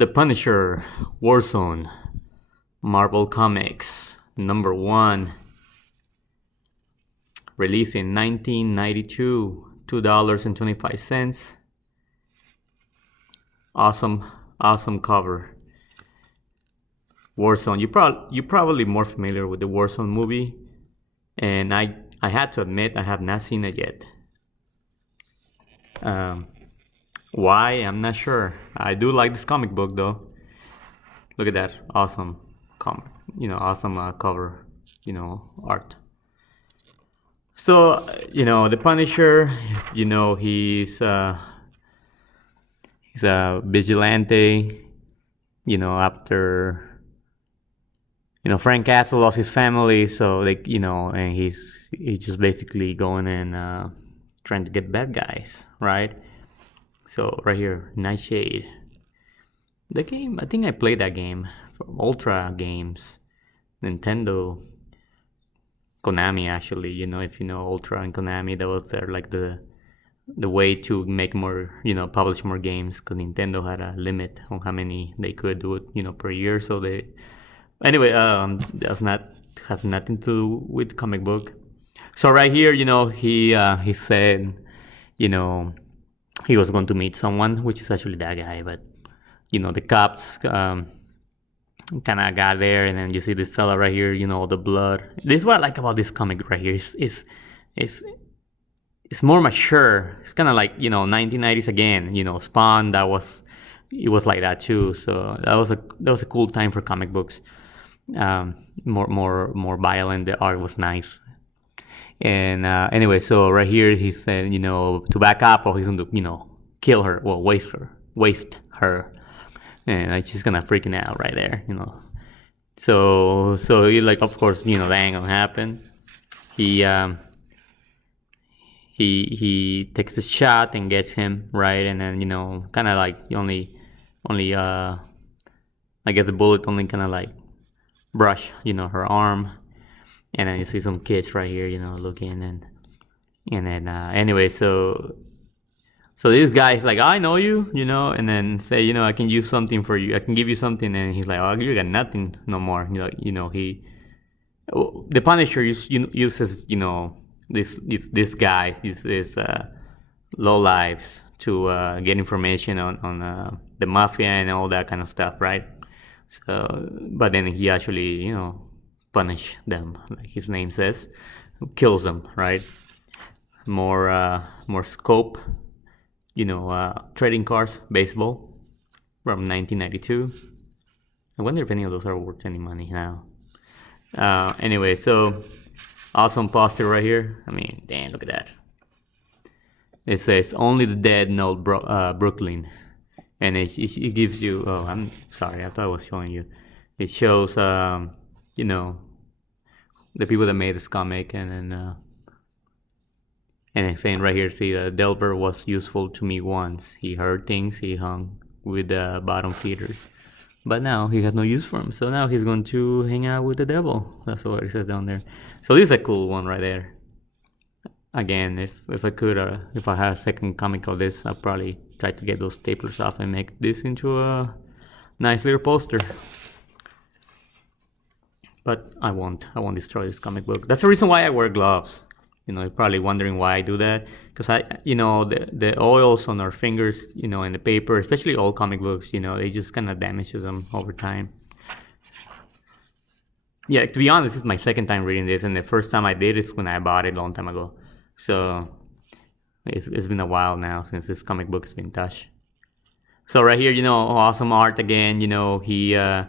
The Punisher, Warzone, Marvel Comics, #1, released in 1992, $2.25. Awesome cover. Warzone. You're probably more familiar with the Warzone movie, and I had to admit I have not seen it yet. Why? I'm not sure. I do like this comic book though. Look at that awesome awesome cover, art. So the Punisher, he's a vigilante. After Frank Castle lost his family, so and he's just basically going and trying to get bad guys, right? So right here, Nightshade. The game, I think I played that game from Ultra Games, Nintendo, Konami actually. If you know Ultra and Konami, that was their the way to make more, publish more games, because Nintendo had a limit on how many they could do it, per year. So anyway, has nothing to do with comic book. So right here, he said, he was going to meet someone, which is actually that guy, but the cops kind of got there, and then you see this fella right here, all the blood. This is what I like about this comic right here. It's more mature. It's kind of like 1990s again. Spawn, it was like that too. So that was a cool time for comic books. More violent. The art was nice. And anyway, so right here he said, to back up, or he's going to, kill her, well, waste her, and she's gonna freaking out right there, So he, like, of course, that ain't gonna happen. He takes the shot and gets him right, and then kind of like only I guess the bullet only kind of like brush her arm. And then you see some kids right here, looking, and then anyway, so this guy's like, I know you, and then say, I can use something for you. I can give you something, and he's like, oh, you got nothing no more. The Punisher uses, this guys, uses low lives to get information on the mafia and all that kind of stuff, right? So, but then he actually, punish them, like his name says, kills them, right? More scope, trading cards, baseball, from 1992. I wonder if any of those are worth any money now. Anyway, so awesome poster right here. I mean, damn, look at that. It says only the dead know Brooklyn, and it gives you. Oh, I'm sorry, I thought I was showing you. It shows the people that made this comic, and it's saying right here, see, Delver was useful to me once. He heard things, he hung with the bottom feeders, but now he has no use for him. So now he's going to hang out with the devil. That's what it says down there. So this is a cool one right there. Again, if I could, if I had a second comic of this, I'd probably try to get those staplers off and make this into a nice little poster. But I won't destroy this comic book. That's the reason why I wear gloves. You're probably wondering why I do that. Because the oils on our fingers, and the paper, especially old comic books, they just kind of damages them over time. Yeah, to be honest, this is my second time reading this, and the first time I did is when I bought it a long time ago. So it's been a while now since this comic book has been touched. So right here, awesome art again. The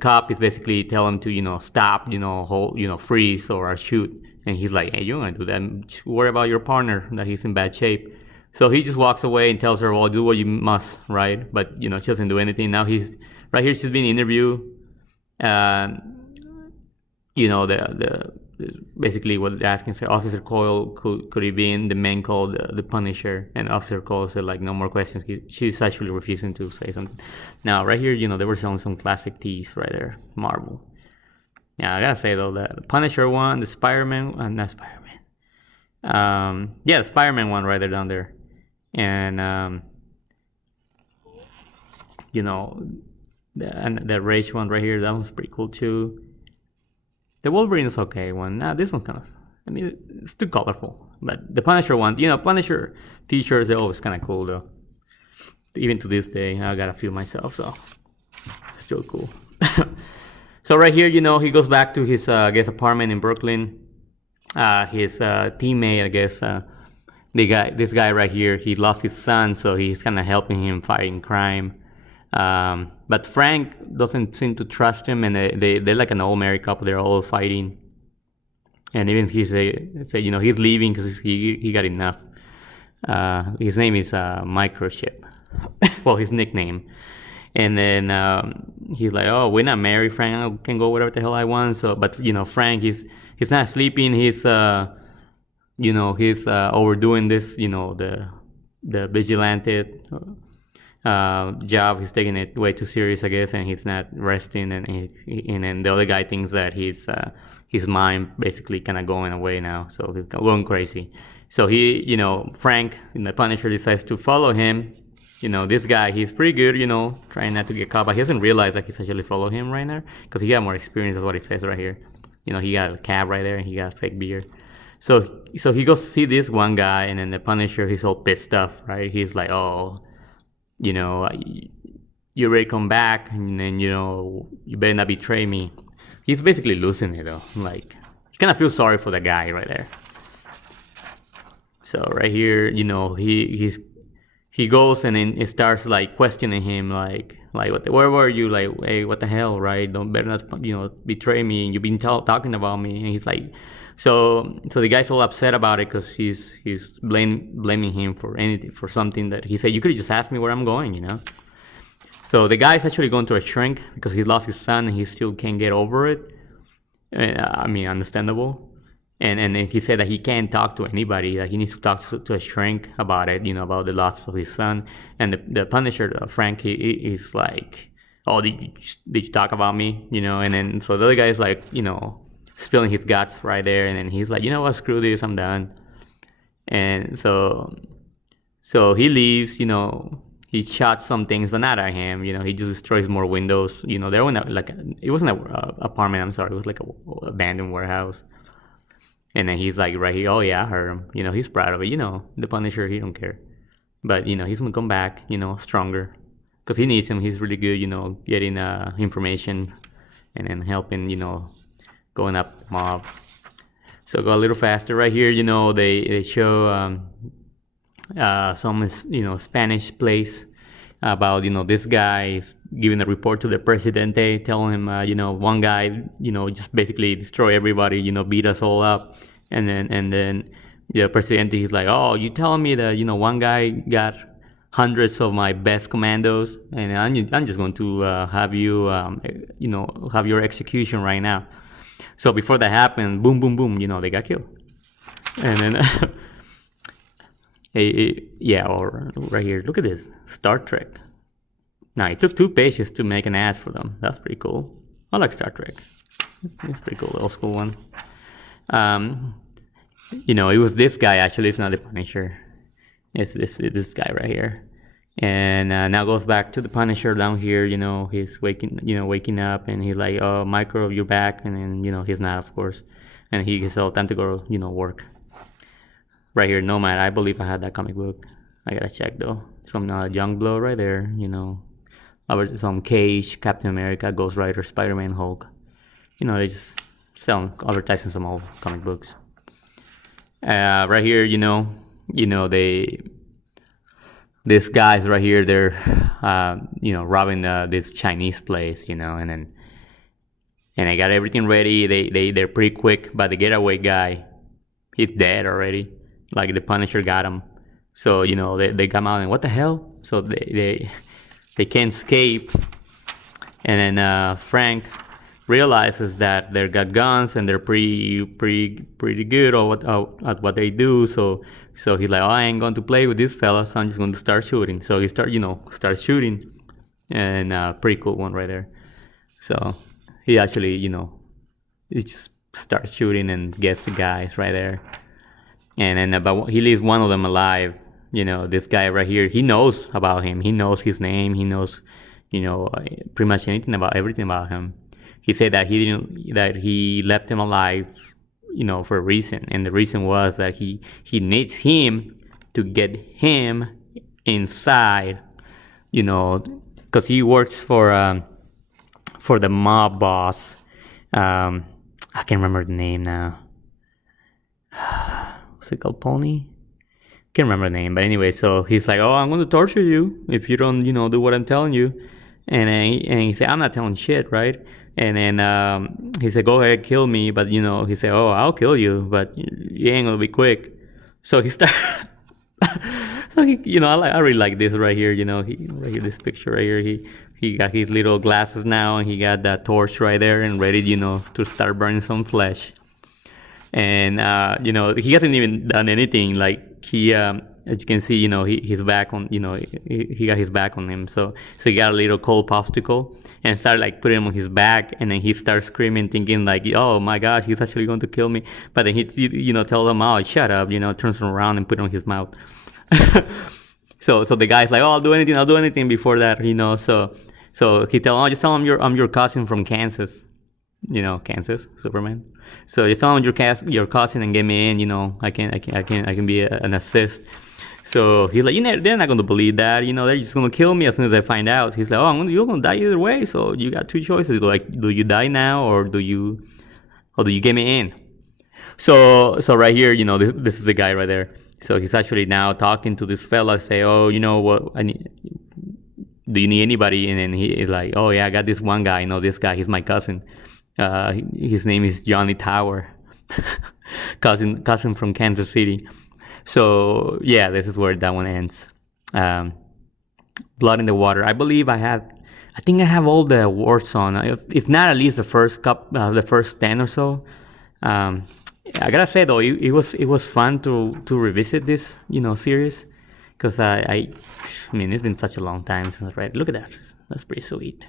cop is basically telling him to stop, hold, freeze or shoot, and he's like, hey, you don't want to do that, just worry about your partner, that he's in bad shape. So he just walks away and tells her, well, do what you must, right? But she doesn't do anything. Now he's right here, she's being interviewed. Basically what they're asking is, Officer Coyle, could he be in? The man called the Punisher, and Officer Coyle said, like, no more questions. She's actually refusing to say something. Now right here, they were selling some classic tees right there, Marvel. Yeah, I gotta say though, the Punisher one, the Spider-Man, not Spider-Man. The Spider-Man one right there down there, and you know, and the Rage one right here, that one's pretty cool too. The Wolverine is okay one. Nah, this one kind of, I mean, it's too colorful. But the Punisher one, Punisher t-shirts, they're always kind of cool though. Even to this day, I got a few myself, so still cool. So right here, he goes back to his, apartment in Brooklyn. His teammate, this guy right here, he lost his son, so he's kind of helping him fighting crime. But Frank doesn't seem to trust him, and they're like an old married couple. They're all fighting, and even he say he's leaving because he got enough. His name is Microchip, well, his nickname. And then he's like, "Oh, we're not married, Frank. I can go whatever the hell I want." So, but Frank, he's not sleeping. He's overdoing this. The vigilante job. He's taking it way too serious, I guess, and he's not resting. And then the other guy thinks that his mind basically kind of going away now, so he's going crazy. So Frank, the Punisher, decides to follow him. This guy, he's pretty good, trying not to get caught, but he doesn't realize that he's actually following him right now, because he got more experience, is what he says right here. He got a cab right there, and he got a fake beard. So he goes to see this one guy, and then the Punisher, he's all pissed off, right? He's like, "Oh, you ready to come back, and then, you better not betray me." He's basically losing it, though. Like, you kind of feel sorry for the guy right there. So right here, he goes and then it starts like questioning him, like where were you? Like, hey, what the hell, right? Don't better not betray me. You've been talking about me, and he's like, so the guy's all upset about it because he's blaming him for something that he said. You could have just asked me where I'm going, So the guy's actually going to a shrink because he lost his son and he still can't get over it. I mean, understandable. And then he said that he can't talk to anybody, that he needs to talk to a shrink about it, about the loss of his son. And the Punisher, Frank, he's like, "Oh, did you talk about me?" And then so the other guy is like, spilling his guts right there. And then he's like, "You know what, screw this, I'm done." And so he leaves, he shot some things, but not at him, he just destroys more windows. There were it wasn't an apartment, I'm sorry, it was like a abandoned warehouse. And then he's like right here, "Oh yeah, I heard him." He's proud of it. The Punisher, he don't care. But, he's gonna come back, stronger. Because he needs him. He's really good, getting information and then helping, going up the mob. So go a little faster right here, they show some, Spanish place about, this guy is giving a report to the Presidente, telling him, one guy, just basically destroy everybody, beat us all up. And then the Presidente, he's like, "Oh, you telling me that, one guy got hundreds of my best commandos, and I'm just going to have you, have your execution right now." So before that happened, boom, boom, boom, they got killed. And then, or right here, look at this, Star Trek. Now, it took 2 pages to make an ad for them. That's pretty cool. I like Star Trek. It's pretty cool, old school one. It was this guy, actually. It's not the Punisher. It's this guy right here. And now goes back to the Punisher down here. He's waking up, and he's like, "Oh, Micro, you're back." And then, he's not, of course. And he gets all time to go, work. Right here, Nomad. I believe I had that comic book. I gotta check, though. Some Youngblood right there, some Cage, Captain America, Ghost Rider, Spider-Man, Hulk. They just advertising some old comic books. Right here, these guys right here, they're, robbing this Chinese place, and they got everything ready. They're pretty quick, but the getaway guy, he's dead already. Like, the Punisher got him. So, they come out and, what the hell? So they can't escape. And then Frank realizes that they got guns and they're pretty good at what they do. So he's like, "Oh, I ain't going to play with this fella, so I'm just going to start shooting." So he starts shooting, and pretty cool one right there. So he actually, he just starts shooting and gets the guys right there. And then he leaves one of them alive. This guy right here, he knows about him. He knows his name. He knows, pretty much everything about him. He said that he left him alive, for a reason, and the reason was that he needs him to get him inside, because he works for the mob boss. I can't remember the name now. What's it called? Pony? Can't remember the name, but anyway, so he's like, "Oh, I'm going to torture you if you don't, do what I'm telling you." And he said, "I'm not telling shit, right?" And then he said, "Go ahead, kill me," but he said, "Oh, I'll kill you, but you ain't gonna be quick." So he started. So I really like this right here. Right here, this picture right here. He got his little glasses now, and he got that torch right there, and ready, to start burning some flesh. And he hasn't even done anything. Like he, as you can see, his back on, he got his back on him. So he got a little cold popsicle and started like putting him on his back, and then he starts screaming, thinking like, "Oh my gosh, he's actually going to kill me!" But then he, tells him, "Oh, shut up!" Turns him around and put it on his mouth. So the guy's like, "Oh, I'll do anything before that," So he tell, "Oh, just tell him I'm your cousin from Kansas." Kansas, Superman. So just tell him your cousin and get me in. I can be an assist. So he's like, they're not gonna believe that. They're just gonna kill me as soon as I find out. He's like, "Oh, you're gonna die either way. So you got two choices. Like, do you die now or do you get me in?" So right here, this is the guy right there. So he's actually now talking to this fella. Say, "Oh, what? Do you need anybody?" And then he's like, "Oh yeah, I got this one guy. This guy. He's my cousin. His name is Johnny Tower, cousin from Kansas City." So yeah, this is where that one ends. Blood in the Water. I believe I think I have all the awards on. If not, at least the first 10 or so. I gotta say though, it was fun to revisit this series, because I mean, it's been such a long time since I read. Look at that. That's pretty sweet.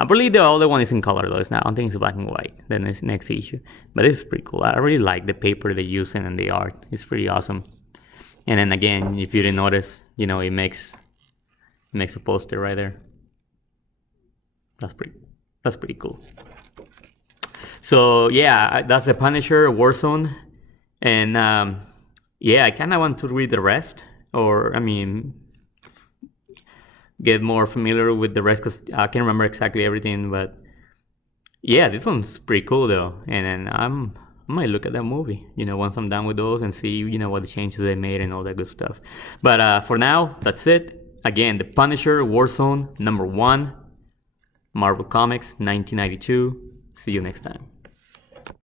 I believe the other one is in color though. I don't think it's black and white. The next issue, but it's pretty cool. I really like the paper they use and the art. It's pretty awesome. And then again, if you didn't notice, it makes a poster right there. That's pretty cool. So yeah, that's the Punisher Warzone, and yeah, I kind of want to read the rest, or get more familiar with the rest, because I can't remember exactly everything. But yeah, this one's pretty cool though, and then I might look at that movie, once I'm done with those, and see, what the changes they made and all that good stuff. But for now, that's it. Again, the Punisher Warzone #1, Marvel Comics, 1992. See you next time.